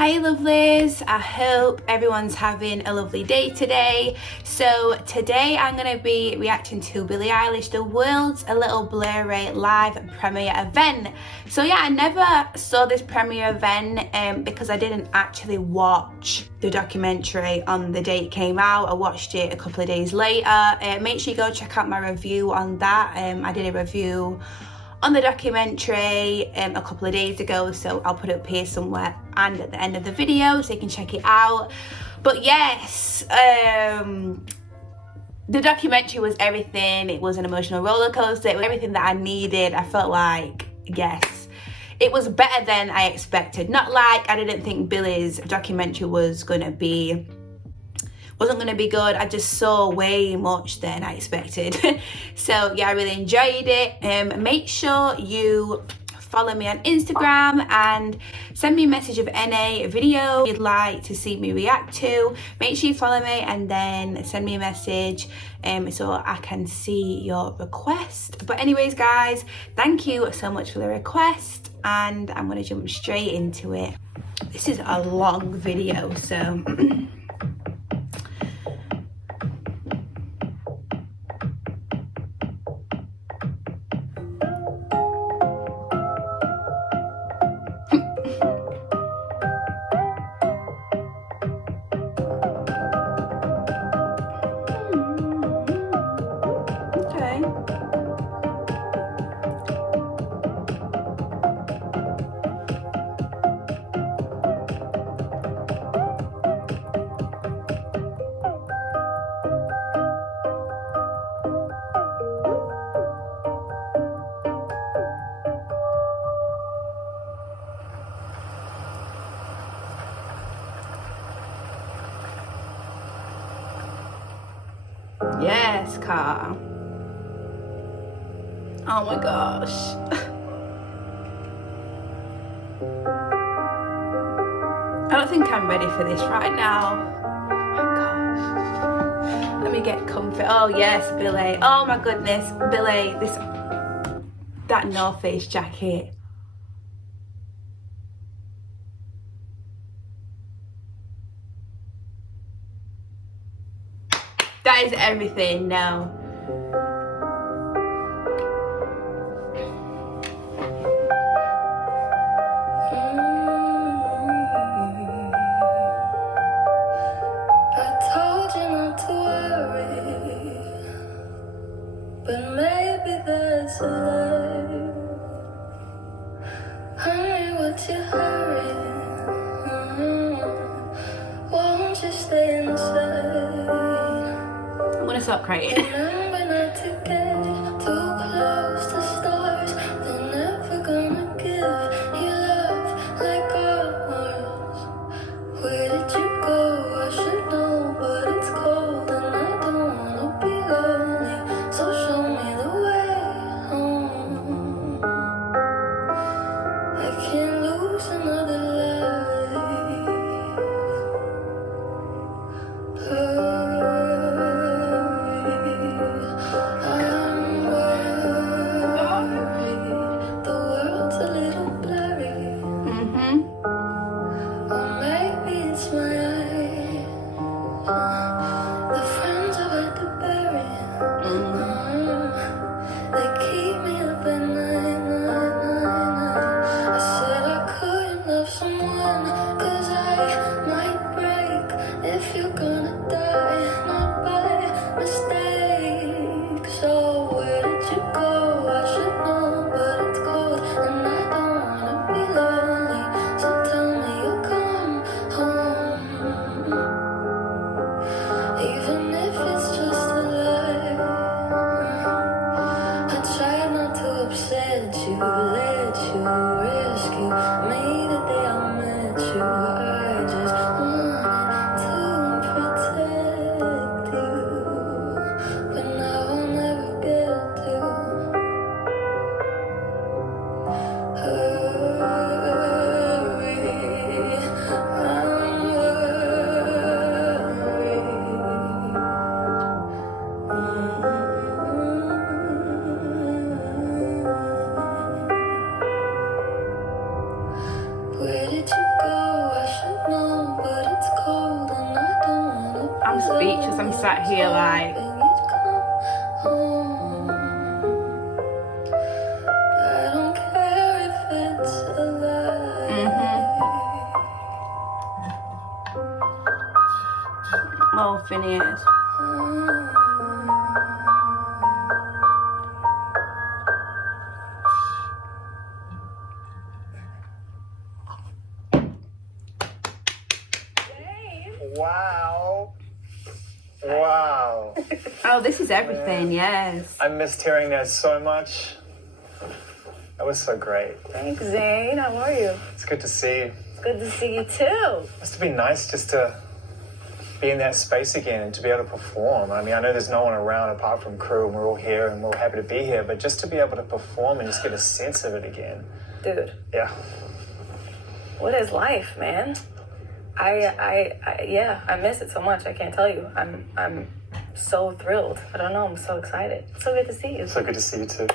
Hi lovelies, I hope everyone's having a lovely day today. So today I'm going to be reacting to Billie Eilish, the world's a little blurry live premiere event. So yeah, I never saw this premiere event because I didn't actually watch the documentary on the day it came out. I watched it a couple of days later. Make sure you go check out my review on that. I did a review on the documentary a couple of days ago, so I'll put it up here somewhere and at the end of the video so you can check it out. But yes, the documentary was everything. It was an emotional roller coaster. It was everything that I needed. I felt like, yes, it was better than I expected. Not like I didn't think Billie's documentary wasn't going to be good. I just saw way much than I expected. So yeah, I really enjoyed it. Make sure you follow me on Instagram and send me a message of any video you'd like to see me react to. Make sure you follow me and then send me a message so I can see your request. But anyways guys, thank you so much for the request and I'm gonna jump straight into it. This is a long video, so yes, car. Oh my gosh. I don't think I'm ready for this right now. Oh my gosh. Let me get comfy. Oh yes, Billie. Oh my goodness, Billie. That North Face jacket. That is everything now. But maybe there's a light. Honey, what's your hurry? Won't you stay inside? I'm gonna stop crying. Remember not to get too close to stars. They're never gonna give you love like ours. Where did you go? I should know, but it's cold and I don't wanna be lonely. So show me the way home. I can't lose another life. I'm worried. The world's a little blurry. Or maybe it's my eyes. The friends I've had to bury. They keep me up at night. I said I couldn't love someone, 'cause I might break if you're gonna die, not by mistake. So where did you go? I should know, but it's cold and I don't wanna be lonely. So tell me you'll come home, even if it's just a lie. I tried not to upset you, let you rescue me the day I met you. I just wanted to protect you, but now I'll never get to. Hurry, I'm worried. speechless. I'm sat here like, I don't care if it's a lie. oh, Phineas. Wow. Wow. Oh, this is everything, yes. I missed hearing that so much. That was so great. Thanks, Zane. How are you? It's good to see you. It's good to see you too. Must have been nice just to be in that space again and to be able to perform. I mean, I know there's no one around apart from crew and we're all here and we're all happy to be here, but just to be able to perform and just get a sense of it again. Dude, Yeah. what is life, man? I miss it so much. I can't tell you. I'm so thrilled. I don't know. I'm so excited. It's so good to see you. So good to see you too.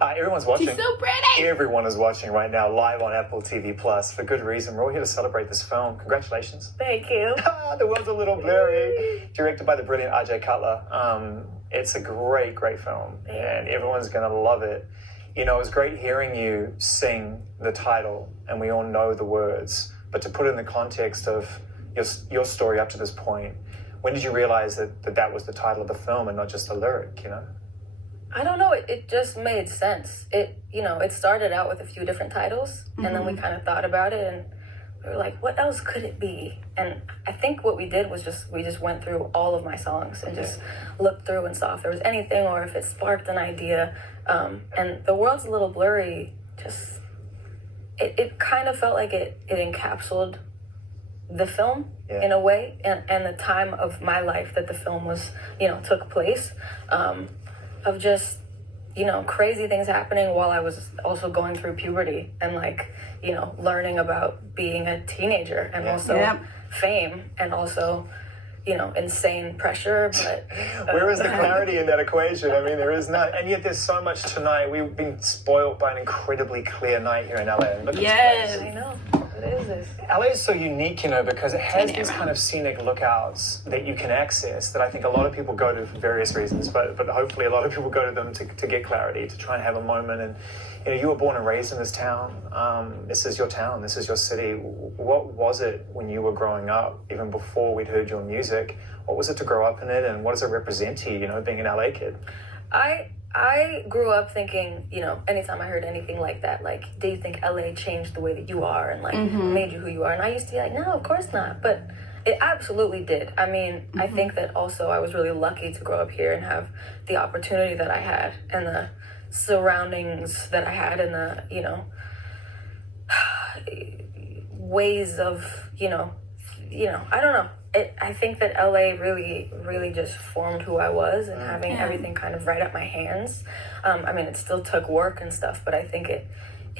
Everyone's watching. She's so pretty. Everyone is watching right now live on Apple TV Plus for good reason. We're all here to celebrate this film. Congratulations. Thank you. The world's a little blurry. Directed by the brilliant RJ Cutler. It's a great, great film, and everyone's gonna love it. You know, it was great hearing you sing the title, and we all know the words. But to put it in the context of your story up to this point, when did you realize that was the title of the film and not just a lyric? You know. I don't know. It just made sense. It started out with a few different titles, and then we kind of thought about it, and we were like, what else could it be? And I think what we did was we just went through all of my songs and just looked through and saw if there was anything or if it sparked an idea. And The World's a Little Blurry, just it kind of felt like it encapsulated the film in a way, and the time of my life that the film was, took place, of just, crazy things happening while I was also going through puberty and learning about being a teenager and also fame and also, insane pressure, but... Where is the clarity in that equation? I mean, there is none. And yet there's so much tonight. We've been spoiled by an incredibly clear night here in LA. Look at Yes. this place. I know. What is this? LA is so unique, because it has these kind of scenic lookouts that you can access that I think a lot of people go to for various reasons, but hopefully a lot of people go to them to get clarity, to try and have a moment. And you were born and raised in this town. This is your town. This is your city. What was it when you were growing up, even before we'd heard your music? What was it to grow up in it, and what does it represent to you, being an LA kid? I grew up thinking, anytime I heard anything like that, do you think LA changed the way that you are and made you who you are? And I used to be like, no, of course not. But it absolutely did. I mean, I think that also I was really lucky to grow up here and have the opportunity that I had and the surroundings that I had and the, ways of, I don't know. I think that LA really, really just formed who I was, and having everything kind of right at my hands. I mean, it still took work and stuff, but I think it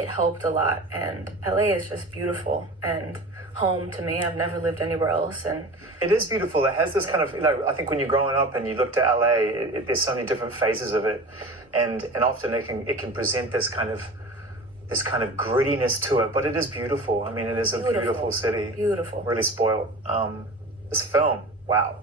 helped a lot. And LA is just beautiful and home to me. I've never lived anywhere else, and it is beautiful. It has this kind of, I think when you're growing up and you look to LA, there's so many different phases of it, and often it can present this kind of grittiness to it, but it is beautiful. I mean, it is a beautiful city. Beautiful. Really spoiled. This film, wow.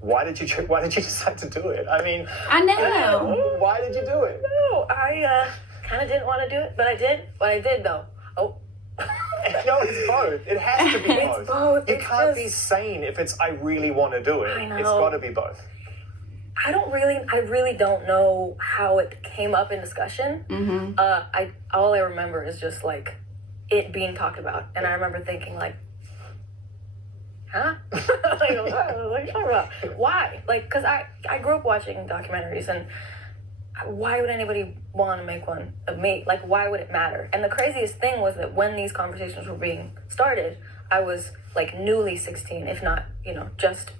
Why did you decide to do it? I mean, I know. Why did you do it? No, I kind of didn't want to do it, but I did. But I did though. Oh. No, it's both. It has to be both. It's both. You can't be sane if it's I really want to do it. I know. It's got to be both. I really don't know how it came up in discussion. All I remember is just it being talked about, and I remember thinking huh? What are you talking about? Why? Because I grew up watching documentaries, and why would anybody want to make one of me? Why would it matter? And the craziest thing was that when these conversations were being started, I was newly 16, if not, just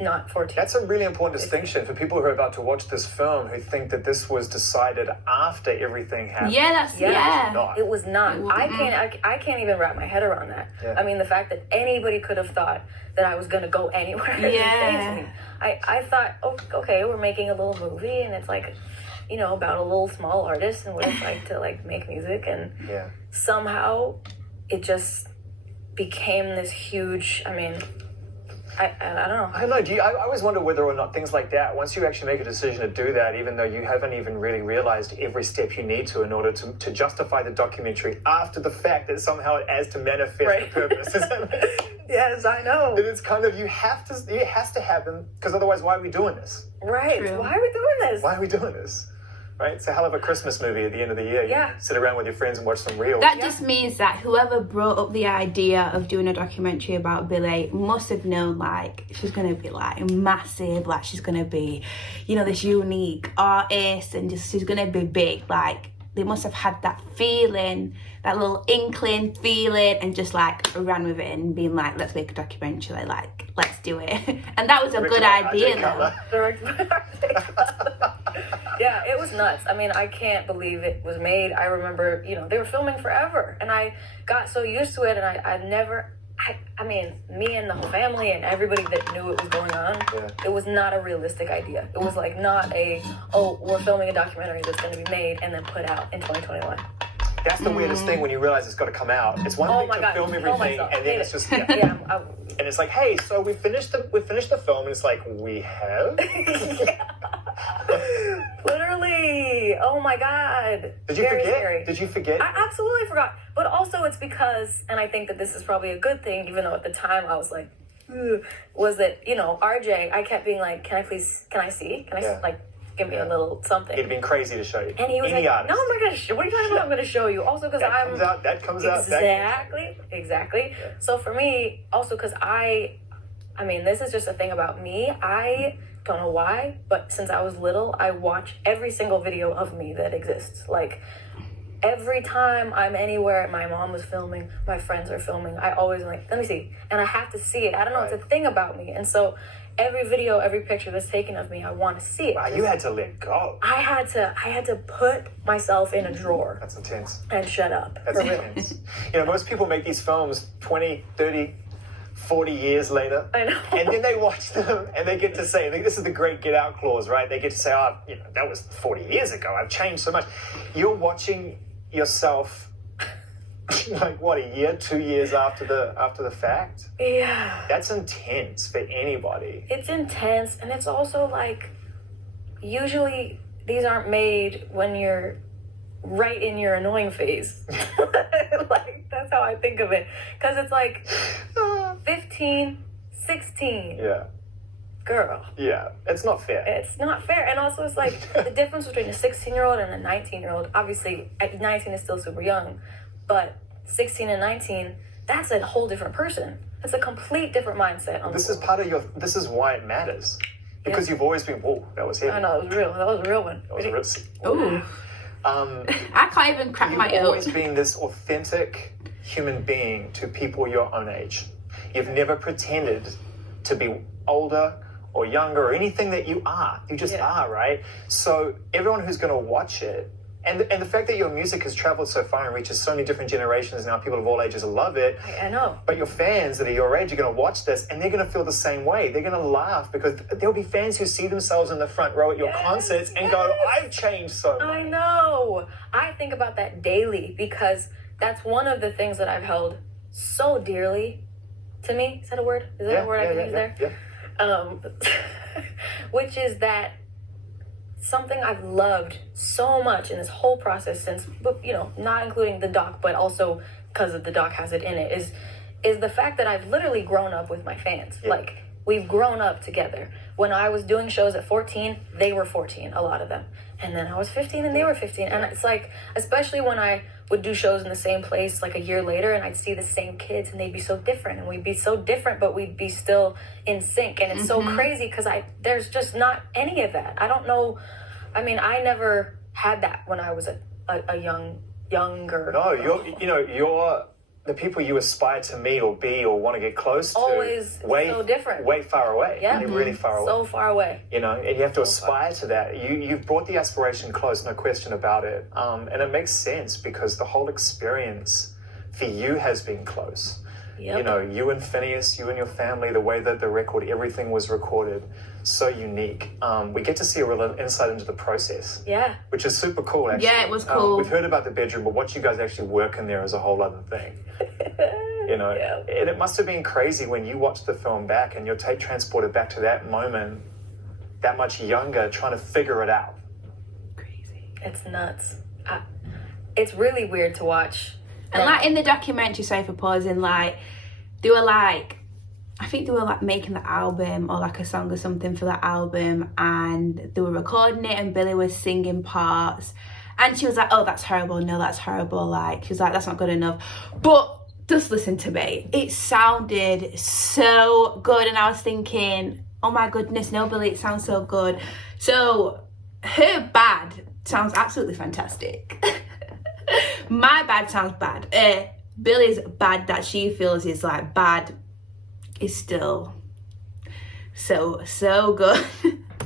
not 14. That's a really important distinction for people who are about to watch this film who think that this was decided after everything happened. It was not. I can't even wrap my head around that. Yeah. I mean, the fact that anybody could have thought that I was going to go anywhere. I thought, oh, okay, we're making a little movie, and it's about a little small artist and what it's like to make music, and somehow it just became this huge. I mean, I don't know. I don't know. I always wonder whether or not things like that, once you actually make a decision to do that, even though you haven't even really realized every step you need to in order to justify the documentary after the fact, that somehow it has to manifest the purpose. Yes, I know. That it's kind of, it has to happen, because otherwise why are we doing this? Right. True. Why are we doing this? Why are we doing this? Right? It's a hell of a Christmas movie at the end of the year. Yeah. You sit around with your friends and watch some reels. That just means that whoever brought up the idea of doing a documentary about Billie must have known, like, she's going to be, like, massive, like, she's going to be, you know, this unique artist, and just, she's going to be big. Like, they must have had that feeling, that little inkling feeling, and just, like, ran with it and being like, let's make a documentary, like, let's do it. And that was a good idea, though. Yeah, it was nuts. I mean, I can't believe it was made. I remember, you know, they were filming forever, and I got so used to it, and I mean, me and the whole family and everybody that knew it was going on, it was not a realistic idea. It was like not we're filming a documentary that's going to be made and then put out in 2021. That's the weirdest thing when you realize it's got to come out. It's one thing to film everything, and then it's just and it's like, hey, so we finished the film, and it's like, we have. Literally. Oh my God. Did you Very forget? Scary. Did you forget? I absolutely forgot. But also it's because, and I think that this is probably a good thing, even though at the time I was like, ugh, was that, you know, RJ, I kept being like, can I see? Like, give me a little something. It'd been crazy to show you. And he was like, artist. no, I'm not going to show you. What are you talking about? I'm going to show you. Also because that comes out. Exactly. Yeah. So for me, also because I mean, this is just a thing about me. I don't know why, but since I was little, I watch every single video of me that exists. Like, every time I'm anywhere, my mom was filming, my friends are filming, I always am like, let me see. And I have to see it. I don't know, it's a thing about me. And so every video, every picture that's taken of me, I want to see it. Wow, you had to let go. I had to put myself in a drawer. That's intense. And shut up. That's intense. You know, most people make these films 20, 30, 40 years later. I know. And then they watch them and they get to say, I think this is the great get out clause, right? They get to say, oh, you know, that was 40 years ago. I've changed so much. You're watching yourself like what, a year, 2 years after the fact? Yeah. That's intense for anybody. It's intense, and it's also like, usually these aren't made when you're right in your annoying phase. Like, that's how I think of it. Because it's like 15, 16. Yeah. Girl. Yeah. It's not fair. It's not fair. And also it's like the difference between a 16-year-old and a 19-year-old. Obviously, 19 is still super young. But 16 and 19, that's a whole different person. It's a complete different mindset. This is why it matters. Because you've always been, whoa, that was heavy. I know, it was real. That was a real one. That was a real. Ooh. I can't even crack my You've own. always been this authentic human being to people your own age. You've never pretended to be older or younger or anything that you are. You just are, right? So everyone who's going to watch it, and the fact that your music has traveled so far and reaches so many different generations now, people of all ages love it. I know. But your fans that are your age are going to watch this and they're going to feel the same way. They're going to laugh because there'll be fans who see themselves in the front row at your concerts and go, I've changed so much. I know. I think about that daily because that's one of the things that I've held so dearly to me. Is that a word? Is that a word I can use there? Yeah. Which is that something I've loved so much in this whole process since, you know, not including the doc, but also because the doc has it in it, is the fact that I've literally grown up with my fans. Yeah. Like, we've grown up together. When I was doing shows at 14, they were 14, a lot of them. And then I was 15 and they were 15. And it's like, especially when I would do shows in the same place like a year later and I'd see the same kids and they'd be so different and we'd be so different, but we'd be still in sync. And it's so crazy because there's just not any of that. I don't know. I mean, I never had that when I was a younger. No, you're the people you aspire to meet or be or want to get close to. Always so different. Way far away. Yeah. They're really far away. So far away. You know, and you have to aspire to that. You've brought the aspiration close, no question about it. And it makes sense because the whole experience for you has been close. Yep. You know, you and Phineas, you and your family, the way that the record, everything was recorded, so unique. We get to see a real insight into the process. Yeah. Which is super cool, actually. Yeah, it was cool. We've heard about the bedroom, but what you guys actually work in there is a whole other thing. You you know. Yeah. And it must have been crazy when you watch the film back and you're transported back to that moment, that much younger, trying to figure it out. Crazy. It's nuts. It's really weird to watch. And like in the documentary, sorry for pausing, like they were like, I think they were like making the album or like a song or something for that album, and they were recording it and Billie was singing parts and she was like, oh, that's horrible, no, that's horrible, like she was like, that's not good enough. But just listen to me, it sounded so good, and I was thinking, oh my goodness, no, Billie, it sounds so good. So her bad sounds absolutely fantastic. My bad sounds bad. Billie's bad that she feels is like bad is still so good,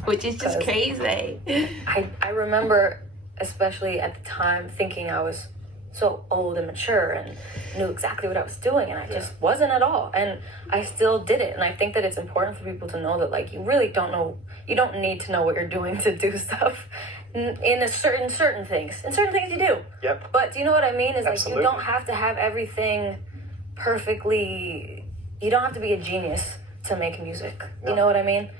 which is just crazy. I remember, especially at the time, thinking I was so old and mature and knew exactly what I was doing, and I just wasn't at all. And I still did it. And I think that it's important for people to know that, like, you really don't know, you don't need to know what you're doing to do stuff in certain things. In certain things you do. Yep. But do you know what I mean? Is Absolutely. like, you don't have to have everything perfectly. You don't have to be a genius to make music. No. You know what I mean?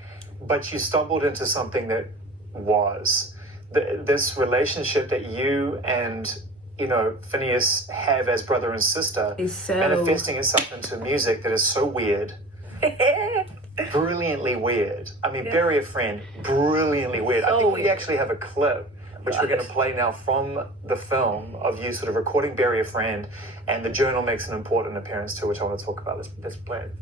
But you stumbled into something that was this relationship that you and, you know, Phineas have as brother and sister Is so manifesting itself into music that is so weird, brilliantly weird. I mean, Bury a Friend, brilliantly weird. I think we actually have a clip which we're going to play now from the film of you sort of recording Bury a Friend, and the journal makes an important appearance too, which I want to talk about. Let's play it.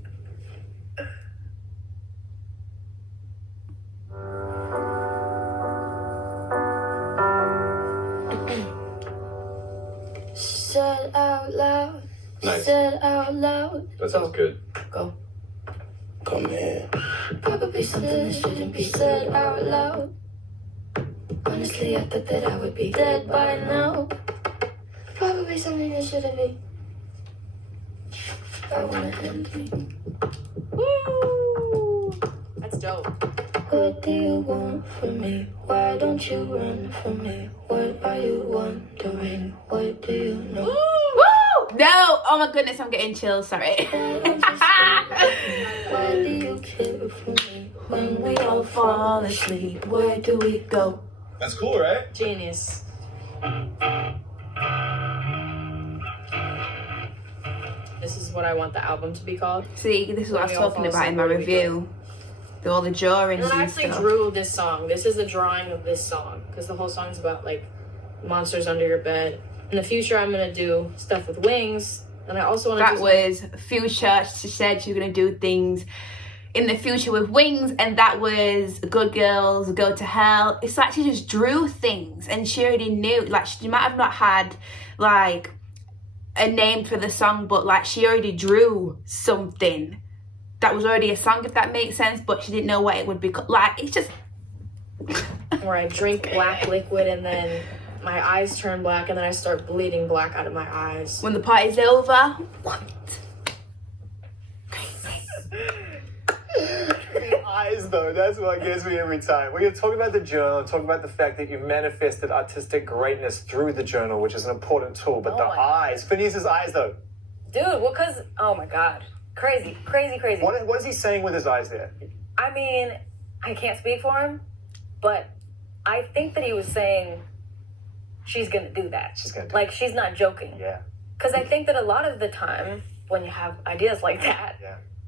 Said out loud. Nice. Said out loud. That sounds good. Go. Come here. Probably something that shouldn't be said out loud. Honestly, I thought that I would be dead by now. Probably something that shouldn't be. I wanna end me. Woo! That's dope. What do you want from me? Why don't you run from me? What are you wondering? What do you know? Woo! No! Oh my goodness, I'm getting chills, sorry. Why do you care for me? When we all fall asleep, where do we go? That's cool, right? Genius. This is what I want the album to be called. See, this is what I was We all talking fall about in my asleep, where do we review. All the drawings And I and actually stuff. drew this song. This is a drawing of this song because the whole song's about like monsters under your bed. In the future, I'm gonna do stuff with wings, and I also want to. That was Future. She said she was gonna do things in the future with wings, and that was Good Girls Go to Hell. It's like she just drew things, and she already knew. Like she might have not had like a name for the song, but like she already drew something that was already a song, if that makes sense. But she didn't know what it would be. Like it's just where I drink black liquid and then my eyes turn black and then I start bleeding black out of my eyes. when the party's over. What? The eyes, though, that's what gets me every time. We're going to talk about the journal and talk about the fact that you manifested artistic greatness through the journal, which is an important tool. But the eyes, Phineas's eyes, though. Dude, well, because, oh my God. Crazy. What is he saying with his eyes there? I mean, I can't speak for him, but I think that he was saying she's going to do that. She's going to do Like, she's not joking. Yeah. Because I think that a lot of the time, when you have ideas like that,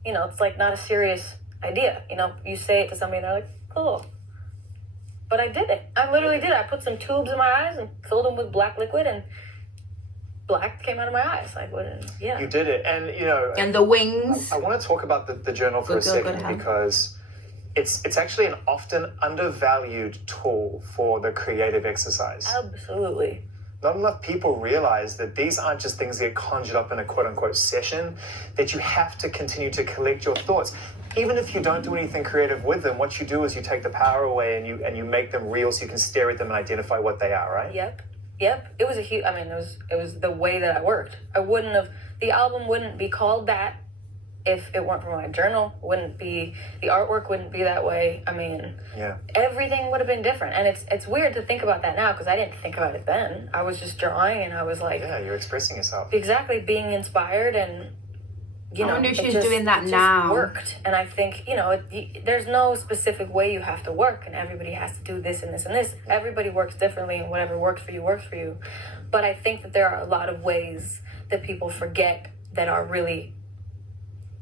you know, it's like not a serious idea. You know, you say it to somebody and they're like, cool. But I did it. I literally did it. I put some tubes in my eyes and filled them with black liquid, and black came out of my eyes. Like, what? Yeah. You did it. And, you know... And the wings. I want to talk about the journal for a second because it's actually an often undervalued tool for the creative exercise. Absolutely. Not enough people realize that these aren't just things that get conjured up in a quote-unquote session, that you have to continue to collect your thoughts. Even if you don't do anything creative with them, what you do is you take the power away and you make them real so you can stare at them and identify what they are, right? Yep. It was a huge, I mean, it was the way that I worked. The album wouldn't be called that if it weren't for my journal. The artwork wouldn't be that way. I mean, everything would have been different. And it's weird to think about that now because I didn't think about it then. I was just drawing and I was like... Yeah, you're expressing yourself. Exactly, being inspired and you know, I wonder if it she's just- doing that it just now. worked. And I think, you know, there's no specific way you have to work, and everybody has to do this and this and this. Everybody works differently, and whatever works for you works for you. But I think that there are a lot of ways that people forget that are really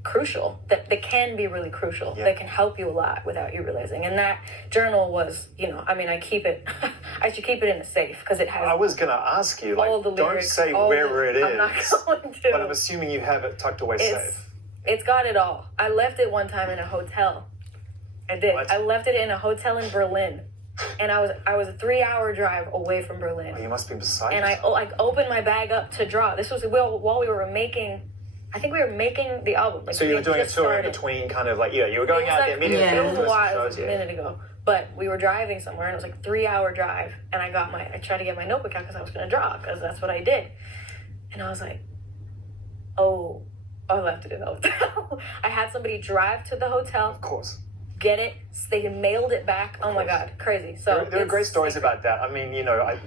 crucial, that can be really crucial, that can help you a lot without you realizing. And that journal was, you know, I mean, I keep it, I should keep it in a safe because it has. I was going to ask you, like, all the don't lyrics, say all where it is. I'm not going to. But I'm assuming you have it tucked away safe. It's got it all. I left it one time in a hotel. I did. What? I left it in a hotel in Berlin, and I was a 3-hour drive away from Berlin. Oh, you must be beside And I like opened my bag up to draw. This was while we were making. I think we were making the album. Like, So you were doing a just tour in started. between, kind of like, you were going It was out like- there immediately. Yeah. It was a while. It Shows, was a minute ago. But we were driving somewhere, and it was like 3-hour drive. And I tried to get my notebook out because I was going to draw, because that's what I did. And I was like, oh, I left it in the hotel. I had somebody drive to the hotel, Of course. get it. They mailed it back. Oh my God, crazy. So There are it's great stories secret. about that. I mean, you know, I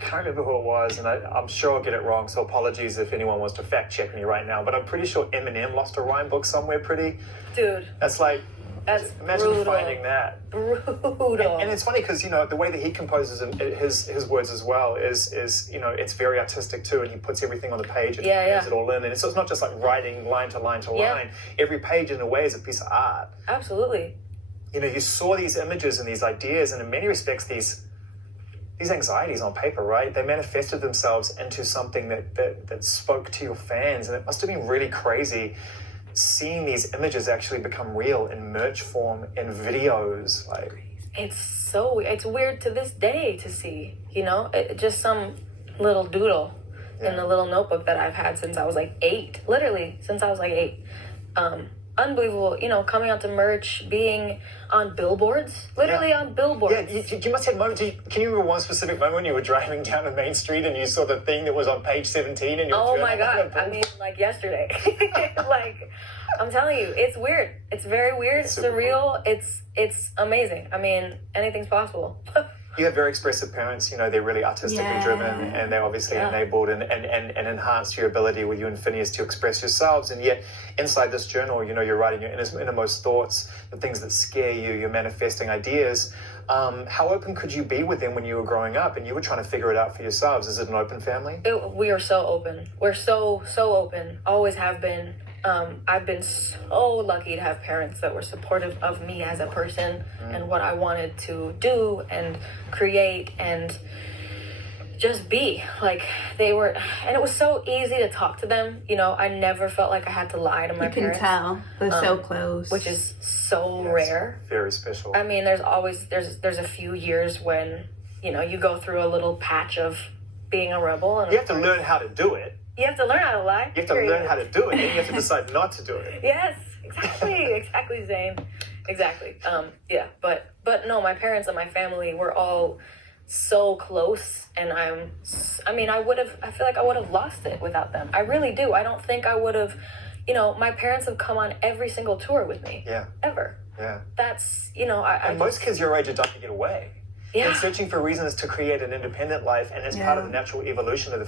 can't remember who it was, and I'm sure I'll get it wrong, so apologies if anyone wants to fact check me right now, but I'm pretty sure Eminem lost a rhyme book somewhere pretty. Dude, That's like, that's imagine brutal. finding that. Brutal. And it's funny because, you know, the way that he composes his words as well is, you know, it's very artistic too, and he puts everything on the page and hands it all in. And so it's not just like writing line to line to line. Every page in a way is a piece of art. Absolutely. You know, you saw these images and these ideas, and in many respects, these anxieties on paper, right? They manifested themselves into something that spoke to your fans, and it must have been really crazy seeing these images actually become real in merch form, in videos, like. It's weird to this day to see, you know, just some little doodle in the little notebook that I've had since I was like 8, literally since I was like 8. Unbelievable, you know, coming out to merch, being on billboards, literally on billboards. Yeah, you must have moments. Can you remember one specific moment when you were driving down a main street and you saw the thing that was on page 17 and you're Oh my God, I mean, like yesterday. Like, I'm telling you, it's weird. It's very weird, It's super surreal. It's amazing. I mean, anything's possible. You have very expressive parents, you know, they're really artistically driven, and they obviously enabled and enhanced your ability with you and Phineas to express yourselves. And yet, inside this journal, you know, you're writing your innermost thoughts, the things that scare you, you're manifesting ideas. How open could you be with them when you were growing up and you were trying to figure it out for yourselves? Is it an open family? We are so open. We're so open. Always have been. I've been so lucky to have parents that were supportive of me as a person and what I wanted to do and create and just be. Like, they were, and it was so easy to talk to them. You know, I never felt like I had to lie to my You can parents. tell. They're so close. Which is so rare. Very special. I mean, there's a few years when, you know, you go through a little patch of being a rebel. And You have to learn how to do it. You have to learn how to lie. You have to learn how to do it, and you have to decide not to do it. Yes, exactly, Zane. Exactly. Yeah, but no, my parents and my family were all so close, and I feel like I would have lost it without them. I really do. I don't think I would have, you know, my parents have come on every single tour with me. Yeah. Ever. Yeah. That's, you know, And most kids your age are dying to get away. Yeah. And searching for reasons to create an independent life, and as part of the natural evolution of the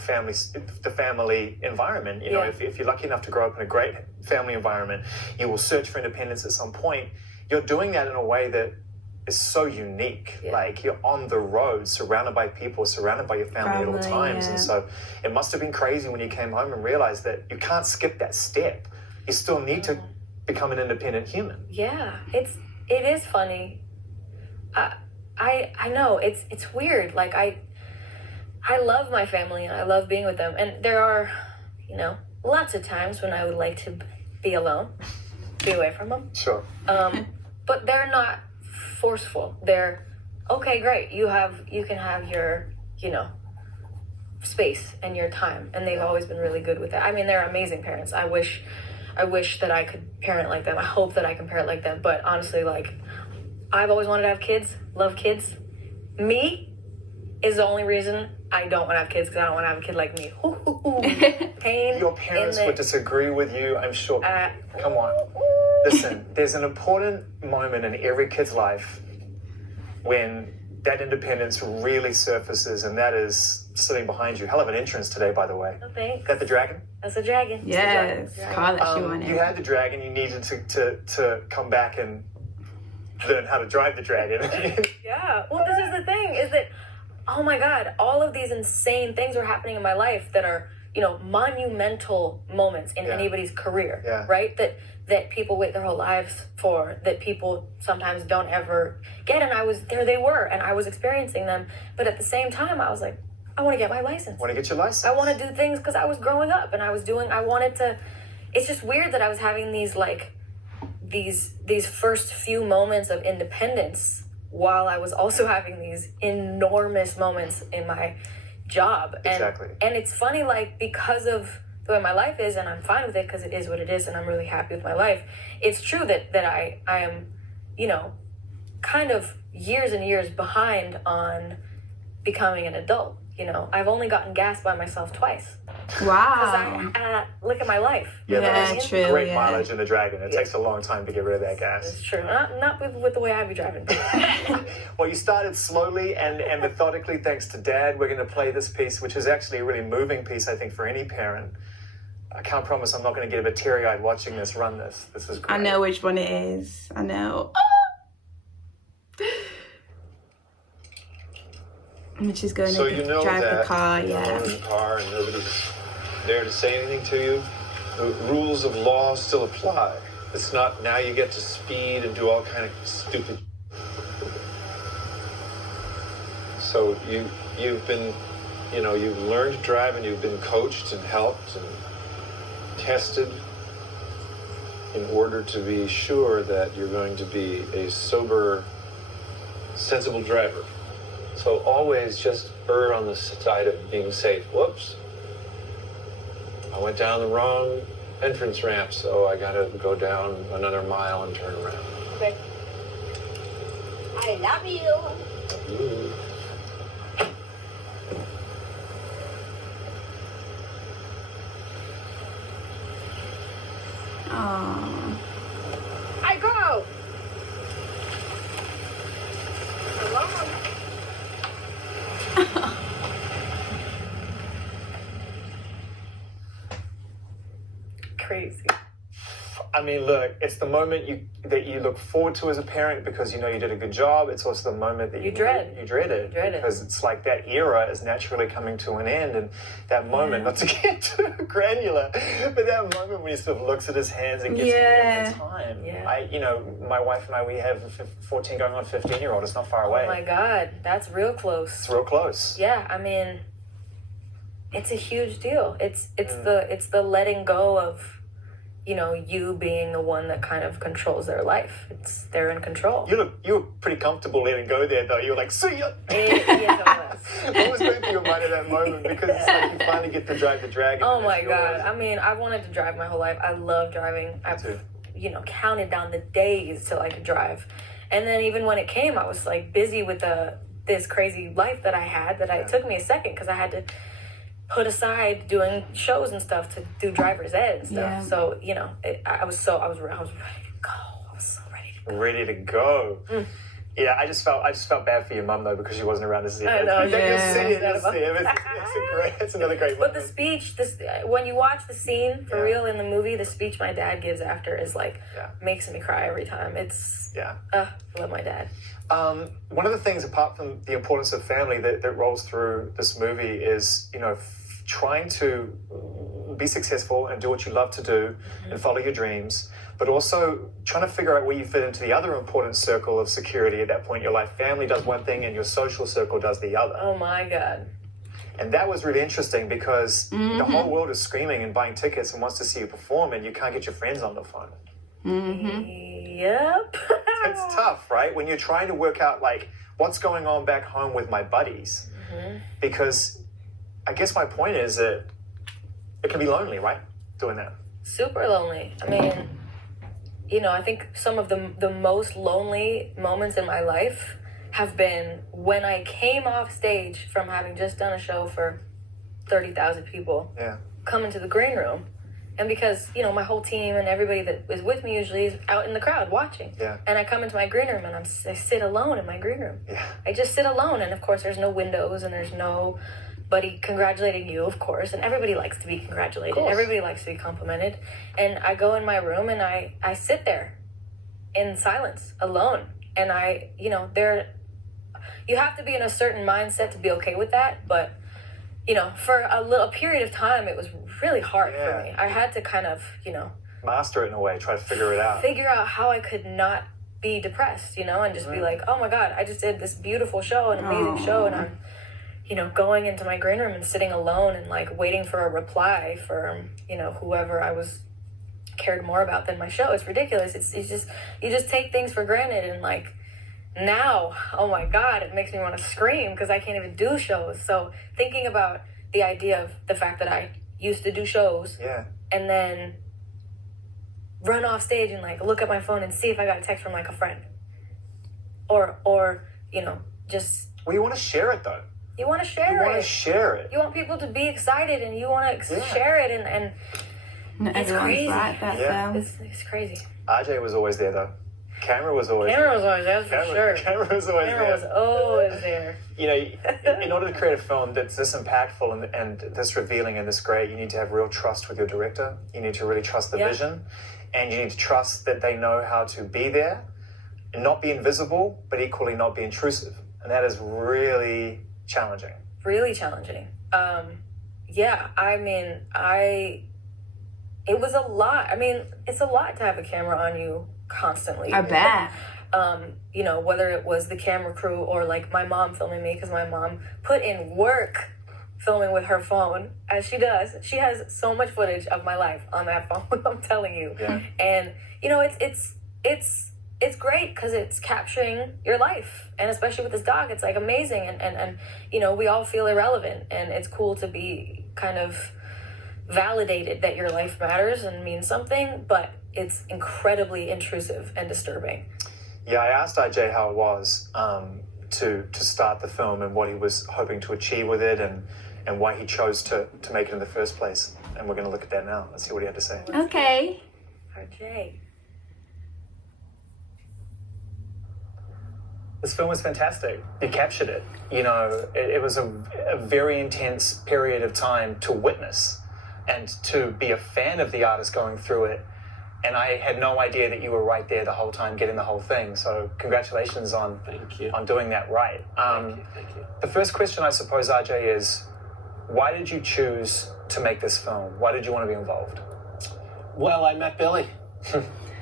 family environment. You know, if you're lucky enough to grow up in a great family environment, you will search for independence at some point. You're doing that in a way that is so unique. Like, you're on the road, surrounded by people, surrounded by your family at all times. And so it must have been crazy when you came home and realized that you can't skip that step. You still need to become an independent human. Yeah, it is funny. I know it's weird. Like, I love my family and I love being with them. And there are, you know, lots of times when I would like to be alone, be away from them. Sure. But they're not forceful. They're okay, great. You can have your, you know, space and your time. And they've always been really good with that. I mean, they're amazing parents. I wish that I could parent like them. I hope that I can parent like them. But honestly, like, I've always wanted to have kids, love kids. Me is the only reason I don't want to have kids, because I don't want to have a kid like me. Pain. Your parents would disagree with you, I'm sure. Come on. Listen, there's an important moment in every kid's life when that independence really surfaces, and that is sitting behind you. Hell of an entrance today, by the way. Oh, thanks. Is that the dragon? That's a dragon. Yes, It's a dragon. car that she wanted. You had the dragon. You needed to come back and learn how to drive the dragon. Yeah. Well, this is the thing, is that, oh my God, all of these insane things were happening in my life that are, you know, monumental moments in anybody's career, right? That people wait their whole lives for, that people sometimes don't ever get. And there they were, and I was experiencing them. But at the same time, I was like, I want to get my license. Want to get your license? I want to do things because I was growing up and I wanted to, it's just weird that I was having these like, these first few moments of independence while I was also having these enormous moments in my job. Exactly. And it's funny, like, because of the way my life is, and I'm fine with it because it is what it is, and I'm really happy with my life. It's true that I am, you know, kind of years and years behind on becoming an adult. You know, I've only gotten gas by myself twice. Wow. Because look at my life. Yeah, You know? true. Great yeah. mileage in the dragon. It takes a long time to get rid of that gas. It's true. Not with the way I be driving. Well, you started slowly and methodically, thanks to Dad. We're going to play this piece, which is actually a really moving piece, I think, for any parent. I can't promise I'm not going to get a bit teary-eyed watching this run this. This is great. I know which one it is. I know. Which is going So to you know drive that the car, you're yeah. in the car and nobody's there to say anything to you. The rules of law still apply. It's not now you get to speed and do all kind of stupid. So you've been, you know, you've learned to drive and you've been coached and helped and tested in order to be sure that you're going to be a sober, sensible driver. So always just err on the side of being safe. Whoops. I went down the wrong entrance ramp, so I gotta go down another mile and turn around. Okay. I love you. Ooh. Aww. I go. Hello. Crazy. I mean, look, it's the moment that you look forward to as a parent because you know you did a good job. It's also the moment that You dread. You dread it. Dread it. Because it's like that era is naturally coming to an end. And that moment, not to get too granular, but that moment when he sort of looks at his hands and gets Yeah. the time. Yeah. You know, my wife and I, we have a 14 going on 15-year-old. It's not far away. Oh my God, that's real close. It's real close. Yeah, I mean, it's a huge deal. It's the letting go of, you know, you being the one that kind of controls their life. They're in control. You were pretty comfortable letting go there, though. You were like, see ya. What was going through your mind at that moment? Because it's like you finally get to drive the dragon. Oh and my it's God. yours. I mean, I wanted to drive my whole life. I love driving. I've, too. you know, counted down the days till I could drive. And then even when it came, I was like busy with this crazy life that I had it took me a second because I had to put aside doing shows and stuff to do driver's ed and stuff. Yeah. So, you know, I was ready to go. I was so ready to go. Ready to go. Yeah, I just felt bad for your mum though because she wasn't around to see it. I know, You'll see it. yeah. You'll see it. It's another great But moment. the speech, when you watch the scene for real in the movie, the speech my dad gives after is like makes me cry every time. It's I love my dad. One of the things, apart from the importance of family, that rolls through this movie is, you know, trying to be successful and do what you love to do and follow your dreams, but also trying to figure out where you fit into the other important circle of security at that point in your life. Family does one thing and your social circle does the other. Oh my God. And that was really interesting because the whole world is screaming and buying tickets and wants to see you perform, and you can't get your friends on the phone. Yep. It's tough, right? When you're trying to work out, like, what's going on back home with my buddies. Because I guess my point is that it can be lonely, right? Doing that. Super lonely. I mean, you know, I think some of the most lonely moments in my life have been when I came off stage from having just done a show for 30,000 people. Yeah. Come into the green room. And because, you know, my whole team and everybody that is with me usually is out in the crowd watching. Yeah. And I come into my green room and I sit alone in my green room. Yeah. I just sit alone. And of course there's no windows and there's no Buddy congratulating you, of course, and everybody likes to be congratulated. Everybody likes to be complimented. And I go in my room and I sit there in silence, alone. And you have to be in a certain mindset to be okay with that. But, for a period of time, it was really hard for me. I had to kind of, master it in a way, try to figure it out. Figure out how I could not be depressed, and just be like, oh my God, I just did this beautiful show, an amazing show, and I'm, going into my green room and sitting alone and like waiting for a reply from, whoever I was cared more about than my show. It's ridiculous. You just take things for granted, and like now, oh my God, it makes me want to scream because I can't even do shows. So thinking about the idea of the fact that I used to do shows and then run off stage and like look at my phone and see if I got a text from like a friend or just... Well, you want to share it though. You want to share it. You want to share it. You want people to be excited and you want to share it and it's crazy. Like that, it's crazy. RJ was always there though. Camera was always there. That's for sure. Camera was always there. Camera was always there. In order to create a film that's this impactful and this revealing and this great, you need to have real trust with your director. You need to really trust the vision. And you need to trust that they know how to be there and not be invisible, but equally not be intrusive. And that is really challenging. Really challenging. It was a lot. It's a lot to have a camera on you constantly. I bet. Whether it was the camera crew or like my mom filming me, because my mom put in work filming with her phone, as she does. She has so much footage of my life on that phone, I'm telling you. Yeah. And, it's great because it's capturing your life. And especially with this dog, it's like amazing. And we all feel irrelevant. And it's cool to be kind of validated that your life matters and means something, but it's incredibly intrusive and disturbing. Yeah, I asked IJ how it was to start the film and what he was hoping to achieve with it and why he chose to make it in the first place. And we're going to look at that now. Let's see what he had to say. Okay. RJ. This film was fantastic. You captured it. It was a very intense period of time to witness and to be a fan of the artist going through it. And I had no idea that you were right there the whole time getting the whole thing. So congratulations on doing that right. Thank you. The first question, I suppose, RJ, is why did you choose to make this film? Why did you want to be involved? Well, I met Billie.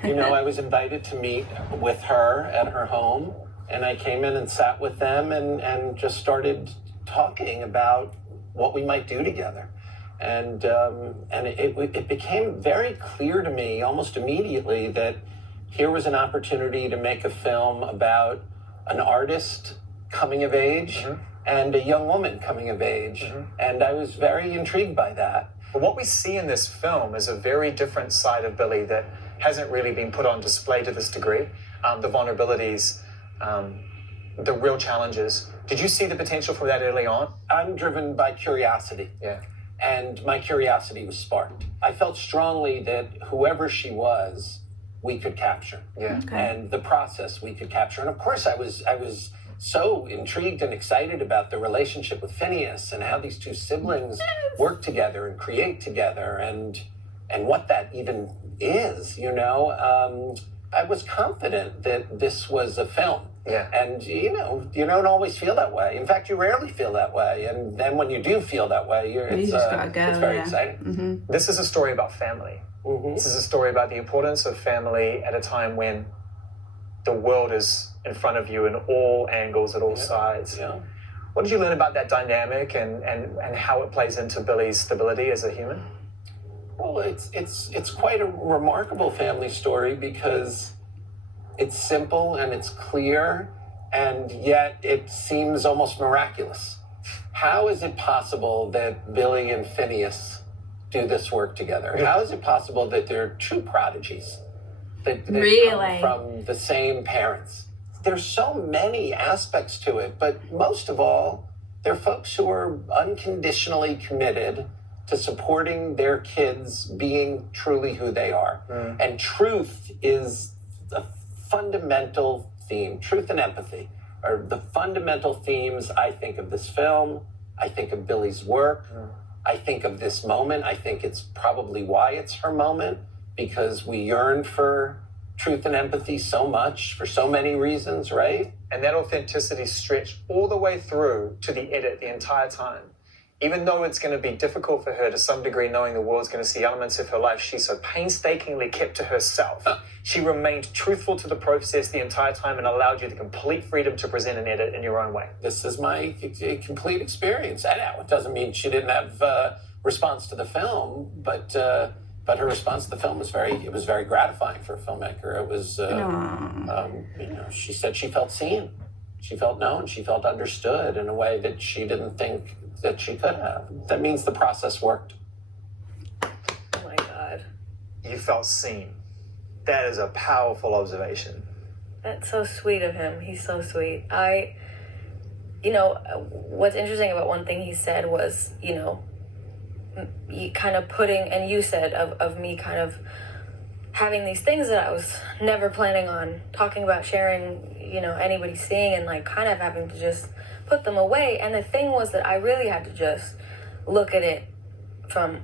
I was invited to meet with her at her home, and I came in and sat with them and just started talking about what we might do together. And it became very clear to me almost immediately that here was an opportunity to make a film about an artist coming of age and a young woman coming of age. And I was very intrigued by that. But what we see in this film is a very different side of Billie that hasn't really been put on display to this degree. The vulnerabilities, the real challenges. Did you see the potential for that early on? I'm driven by curiosity. Yeah. And my curiosity was sparked. I felt strongly that whoever she was, we could capture. Yeah. Okay. And the process we could capture. And of course, I was so intrigued and excited about the relationship with Phineas and how these two siblings work together and create together and what that even is, I was confident that this was a film. Yeah. And, you don't always feel that way. In fact, you rarely feel that way. And then when you do feel that way, it's very exciting. Mm-hmm. This is a story about family. This is a story about the importance of family at a time when the world is in front of you in all angles, at all sides. Yeah. What did you learn about that dynamic and how it plays into Billie's stability as a human? Well, it's quite a remarkable family story because it's simple and it's clear, and yet it seems almost miraculous. How is it possible that Billie and Phineas do this work together? How is it possible that they're true prodigies that come from the same parents? There's so many aspects to it, but most of all, they're folks who are unconditionally committed to supporting their kids being truly who they are. And truth is a fundamental theme. Truth and empathy are the fundamental themes, I think, of this film I think of Billie's work. I think of this moment. I think it's probably why it's her moment, because we yearn for truth and empathy so much for so many reasons, right? And that authenticity stretched all the way through to the edit the entire time. Even though it's going to be difficult for her to some degree, knowing the world's going to see elements of her life she so painstakingly kept to herself. She remained truthful to the process the entire time and allowed you the complete freedom to present an edit in your own way. This is my complete experience. And now it doesn't mean she didn't have response to the film, but her response to the film was very gratifying for a filmmaker. It was, she said she felt seen, she felt known, she felt understood in a way that she didn't think that she could have. That means the process worked. Oh my God. You felt seen. That is a powerful observation. That's so sweet of him. He's so sweet. What's interesting about one thing he said was, you kind of putting, and you said of me kind of having these things that I was never planning on talking about, sharing, anybody seeing, and like kind of having to just put them away. And the thing was that I really had to just look at it from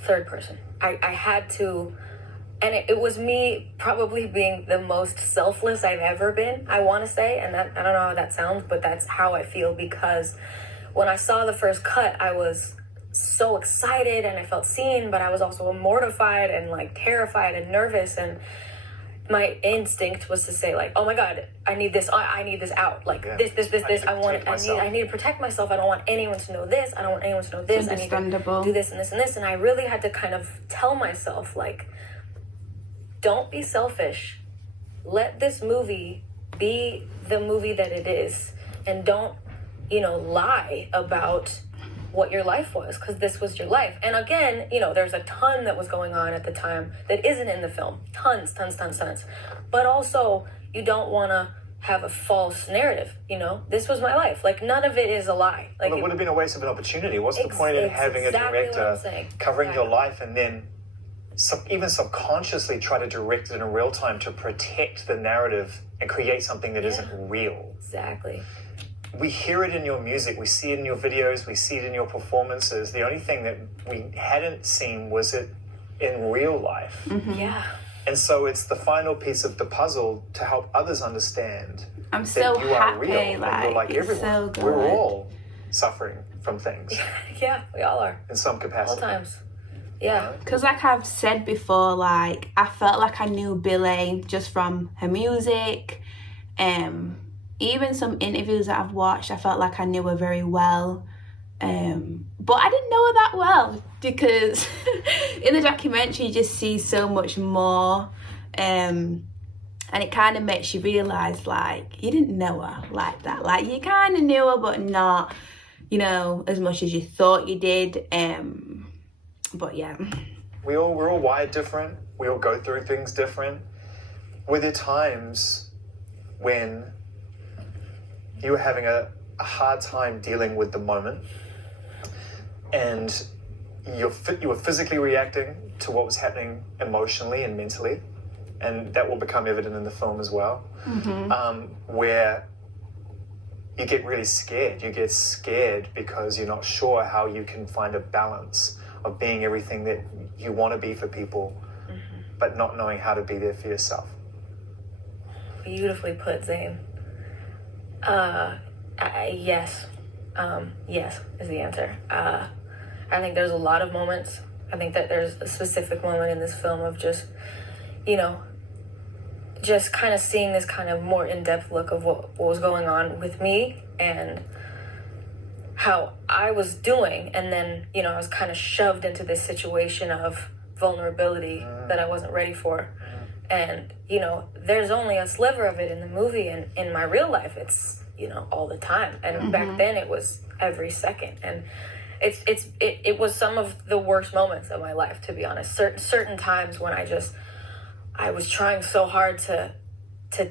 third person. I had to, and it was me probably being the most selfless I've ever been, I want to say, and that, I don't know how that sounds, but that's how I feel, because when I saw the first cut, I was so excited and I felt seen, but I was also mortified and like terrified and nervous, and my instinct was to say like, oh my God, I need this out, like this, I need to protect myself. I don't want anyone to know this. I don't want anyone to know this. I need to do this and this and this. And I really had to kind of tell myself like, don't be selfish. Let this movie be the movie that it is, and don't, lie about what your life was, because this was your life. And again, there's a ton that was going on at the time that isn't in the film. Tons. But also, you don't want to have a false narrative, This was my life. Like, none of it is a lie. Like, it would have been a waste of an opportunity. What's the point in having a director covering your life and then even subconsciously try to direct it in real time to protect the narrative and create something that isn't real? Exactly. We hear it in your music, we see it in your videos, we see it in your performances. The only thing that we hadn't seen was it in real life. Mm-hmm. Yeah. And so it's the final piece of the puzzle to help others understand that you are real. And you're like everyone. So we're all suffering from things. Yeah, we all are. In some capacity. All times. Yeah. Because like I've said before, like I felt like I knew Billie just from her music. Even some interviews that I've watched, I felt like I knew her very well. But I didn't know her that well, because in the documentary you just see so much more. And it kind of makes you realise, like, you didn't know her like that. Like, you kind of knew her, but not, as much as you thought you did. But yeah. We're all wired different. We all go through things different. Were there times when you were having a hard time dealing with the moment and you were physically reacting to what was happening emotionally and mentally, and that will become evident in the film as well, where you get really scared. You get scared because you're not sure how you can find a balance of being everything that you want to be for people, but not knowing how to be there for yourself. Beautifully put, Zane. Yes. Yes is the answer. I think there's a lot of moments. I think that there's a specific moment in this film of just, just kind of seeing this kind of more in-depth look of what was going on with me and how I was doing. And then, I was kind of shoved into this situation of vulnerability that I wasn't ready for. And, there's only a sliver of it in the movie, and in my real life, it's, all the time. And back then it was every second. And it was some of the worst moments of my life, to be honest. Certain times when I was trying so hard to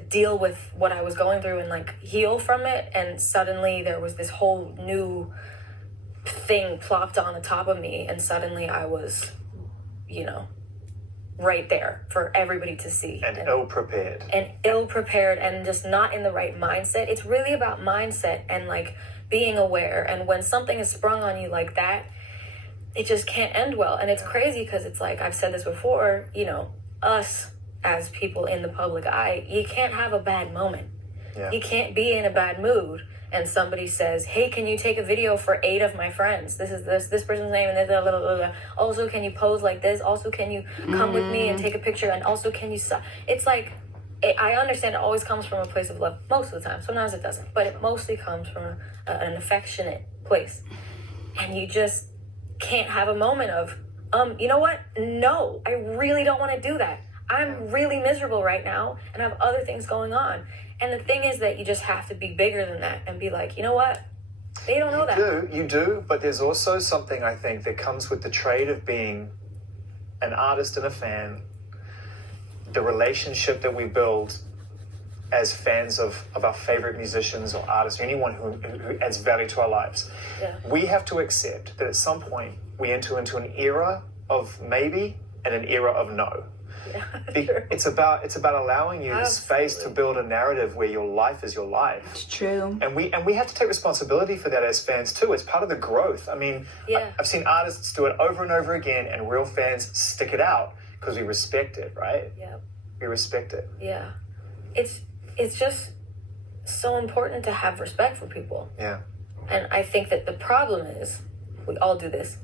deal with what I was going through and like heal from it. And suddenly there was this whole new thing plopped on the top of me. And suddenly I was, right there for everybody to see. And ill-prepared. And ill-prepared and just not in the right mindset. It's really about mindset and like being aware. And when something is sprung on you like that, it just can't end well. And it's crazy because it's like, I've said this before, you know, us as people in the public eye, you can't have a bad moment. Yeah. You can't be in a bad mood and somebody says, hey, can you take a video for 8 of my friends? This is this person's name and this, blah, blah, blah, blah. Also, can you pose like this? Also, can you come with me and take a picture? And also, can you... It's like, I understand it always comes from a place of love most of the time. Sometimes it doesn't. But it mostly comes from an affectionate place. And you just can't have a moment of, you know what? No, I really don't want to do that. I'm really miserable right now and I have other things going on. And the thing is that you just have to be bigger than that and be like, you know what? They don't know that. You do, but there's also something I think that comes with the trade of being an artist and a fan, the relationship that we build as fans of our favorite musicians or artists, or anyone who adds value to our lives. Yeah. We have to accept that at some point we enter into an era of maybe and an era of no. Yeah, sure. It's about allowing you the space to build a narrative where your life is your life. It's true. And we have to take responsibility for that as fans too. It's part of the growth. I mean, I've seen artists do it over and over again, and real fans stick it out because we respect it, right? Yeah. We respect it. Yeah. It's just so important to have respect for people. Yeah. And I think that the problem is, we all do this,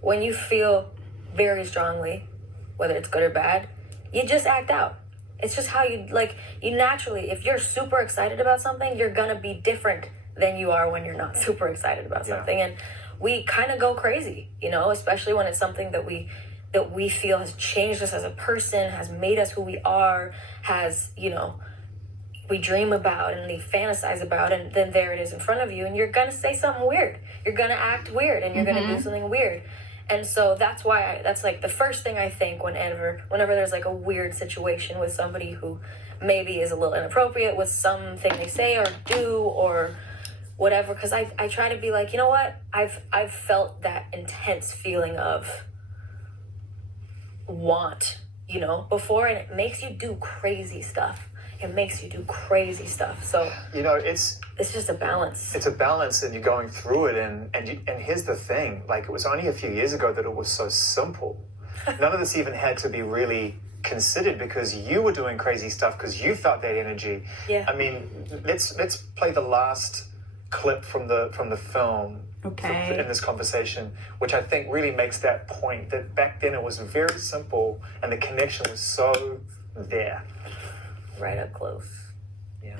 when you feel very strongly, whether it's good or bad, you just act out. It's just how you naturally, if you're super excited about something, you're gonna be different than you are when you're not super excited about something. And we kind of go crazy, you know, especially when it's something that we feel has changed us as a person, has made us who we are, has, you know, we dream about and we fantasize about, and then there it is in front of you and you're gonna say something weird. You're gonna act weird and you're gonna do something weird. And so that's why that's like the first thing I think whenever there's like a weird situation with somebody who maybe is a little inappropriate with something they say or do or whatever, because I try to be like, you know what, I've felt that intense feeling of want, you know, before, and it makes you do crazy stuff. It makes you do crazy stuff. So, you know, it's just a balance. It's a balance, and you're going through it. And here's the thing: like, it was only a few years ago that it was so simple. None of this even had to be really considered because you were doing crazy stuff because you felt that energy. Yeah. I mean, let's play the last clip from the film. Okay. In this conversation, which I think really makes that point that back then it was very simple and the connection was so there. Right up close. Yeah.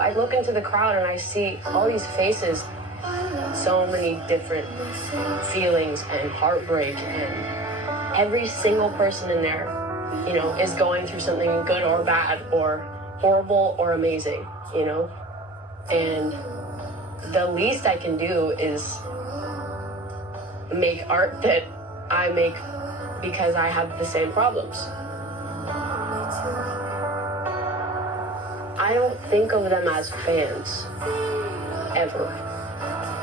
I look into the crowd and I see all these faces, so many different feelings and heartbreak, and every single person in there, you know, is going through something good or bad or horrible or amazing, you know? And the least I can do is make art that I make because I have the same problems. I don't think of them as fans, ever.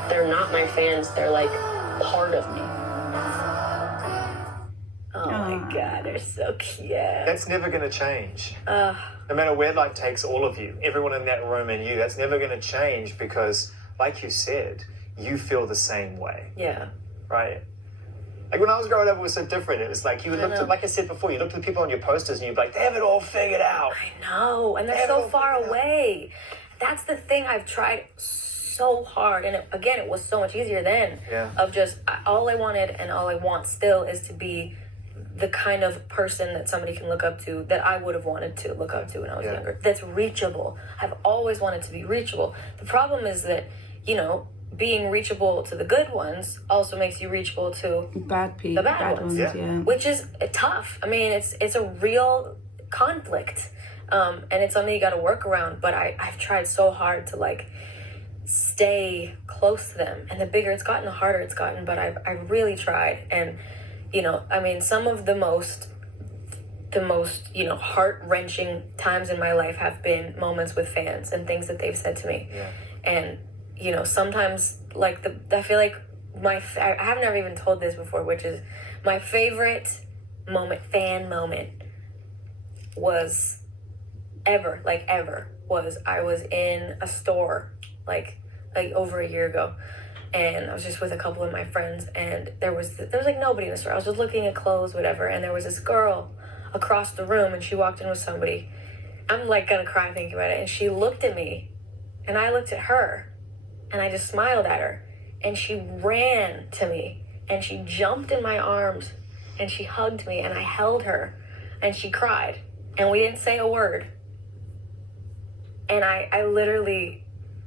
They're not my fans, they're like part of me. Oh my God, they're so cute. That's never going to change. No matter where life takes all of you, everyone in that room and you, that's never going to change because, like you said, you feel the same way. Yeah. Right? Like when I was growing up, it was so different. It was like you would look at, like I said before, you looked at the people on your posters and you'd be like, they have it all figured out. I know, and they're so far away. That's the thing I've tried so hard, and it was so much easier then. Yeah. Of just, all I wanted and all I want still is to be the kind of person that somebody can look up to, that I would have wanted to look up to when I was younger. That's reachable. I've always wanted to be reachable. The problem is that, you know, being reachable to the good ones also makes you reachable to the bad ones, yeah. Which is tough. I mean, it's a real conflict, and it's something you got to work around. But I've tried so hard to like stay close to them, and the bigger it's gotten, the harder it's gotten. But I've really tried, and you know, I mean, some of the most the most, you know, heart-wrenching times in my life have been moments with fans and things that they've said to me. Yeah. And, you know, sometimes, like, I feel like I have never even told this before, which is my favorite fan moment was ever, was I was in a store, like over a year ago, and I was just with a couple of my friends, and there was like nobody in the store. I was just looking at clothes, whatever, and there was this girl across the room, and she walked in with somebody. I'm like gonna cry thinking about it. And she looked at me, and I looked at her, and I just smiled at her, and she ran to me, and she jumped in my arms, and she hugged me, and I held her, and she cried, and we didn't say a word. And I literally,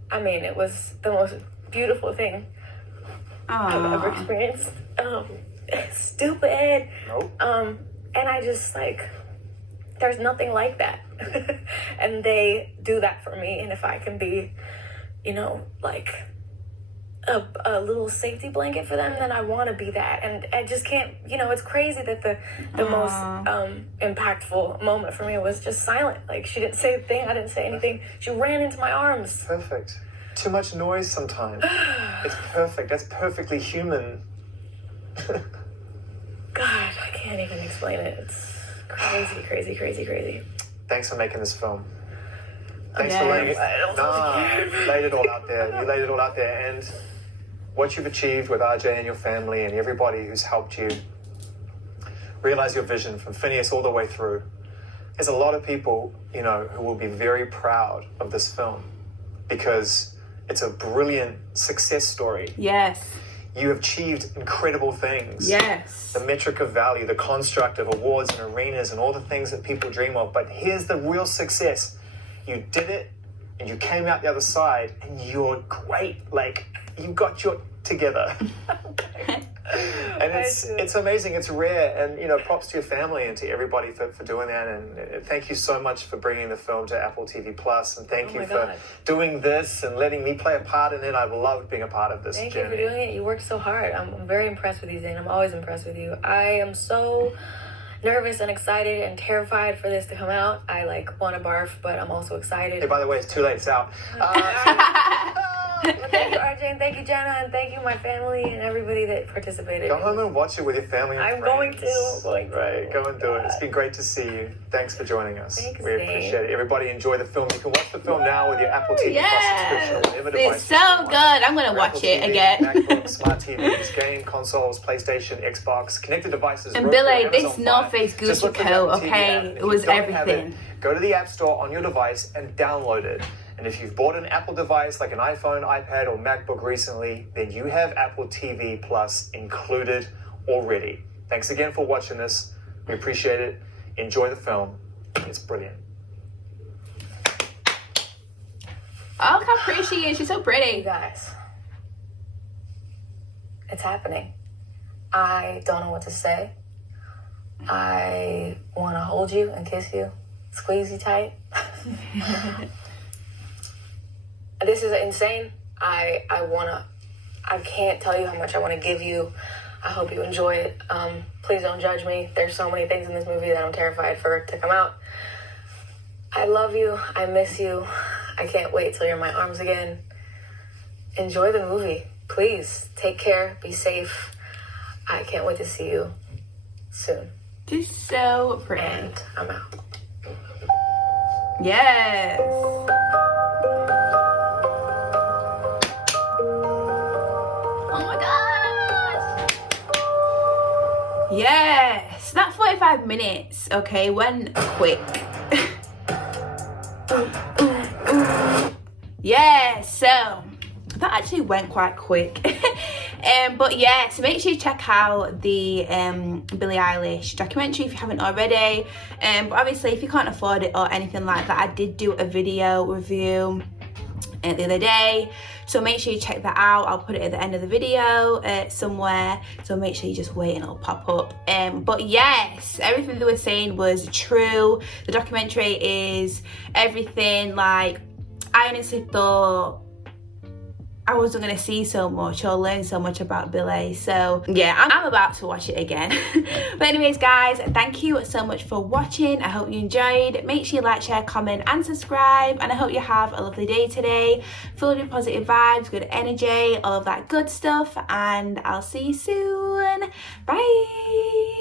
I mean, it was the most beautiful thing I've ever experienced. Stupid. Nope. And I just, like, there's nothing like that. And they do that for me. And if I can be, you know, like a little safety blanket for them, then I want to be that. And I just can't, you know, it's crazy that the most impactful moment for me was just silent. Like, she didn't say a thing, I didn't say anything. She ran into my arms. Perfect. Too much noise sometimes. It's perfect. That's perfectly human. God, I can't even explain it. It's crazy. Thanks for making this film. Thanks Yeah. for laying it. I You laid it all out there. You laid it all out there, and what you've achieved with RJ and your family and everybody who's helped you realize your vision from Phineas all the way through. There's a lot of people, you know, who will be very proud of this film because it's a brilliant success story. Yes. You have achieved incredible things. Yes. The metric of value, the construct of awards and arenas and all the things that people dream of. But here's the real success. You did it and you came out the other side and you're great. Like, you got your together. And it's amazing. It's rare. And, you know, props to your family and to everybody for doing that. And thank you so much for bringing the film to Apple TV Plus. And thank you for doing this and letting me play a part in it. I've loved being a part of this journey. Thank you for doing it. You worked so hard. I'm very impressed with you, Zane. I'm always impressed with you. I am so nervous and excited and terrified for this to come out. I, like, want to barf, but I'm also excited. Hey, by the way, it's too late. It's out. Well, thank you, RJ, and thank you, Jenna, and thank you, my family, and everybody that participated. Go home and watch it with your family and I'm friends. going to. Right, go and do it. It's been great to see you. Thanks for joining us. Thanks, we Zane. appreciate it. Everybody enjoy the film. You can watch the film now with your Apple TV Plus subscription or whatever device. It's so good. I'm going to watch Apple it TV, again. MacBook, smart TVs, game consoles, PlayStation, Xbox, connected devices. And Roku, Billy, Amazon this North Fire. Face Just Gucci look for the coat, Apple TV okay? app, and if It you was don't have everything. it, go to the App Store on your device and download it. And if you've bought an Apple device like an iPhone, iPad, or MacBook recently, then you have Apple TV Plus included already. Thanks again for watching this. We appreciate it. Enjoy the film. It's brilliant. Oh, look how pretty she is. She's so You pretty. guys, it's happening. I don't know what to say. I want to hold you and kiss you, squeeze you tight. This is insane. I can't tell you how much I want to give you. I hope you enjoy it. Please don't judge me. There's so many things in this movie that I'm terrified for to come out. I love you. I miss you. I can't wait till you're in my arms again. Enjoy the movie. Please take care. Be safe. I can't wait to see you soon. She's so pretty. And I'm out. Yes. Oh my gosh. Yes. That 45 minutes, okay, went quick. Yeah, so that actually went quite quick. But yeah, so make sure you check out the Billie Eilish documentary if you haven't already. But obviously, if you can't afford it or anything like that, I did do a video review the other day, so make sure you check that out. I'll put it at the end of the video somewhere, so make sure you just wait and it'll pop up. But yes, everything they were saying was true. The documentary is everything. Like, I honestly thought I wasn't going to see so much or learn so much about Billie. So yeah, I'm about to watch it again. But anyways guys, thank you so much for watching. I hope you enjoyed. Make sure you like, share, comment and subscribe, and I hope you have a lovely day today, filled with positive vibes, good energy, all of that good stuff, and I'll see you soon. Bye.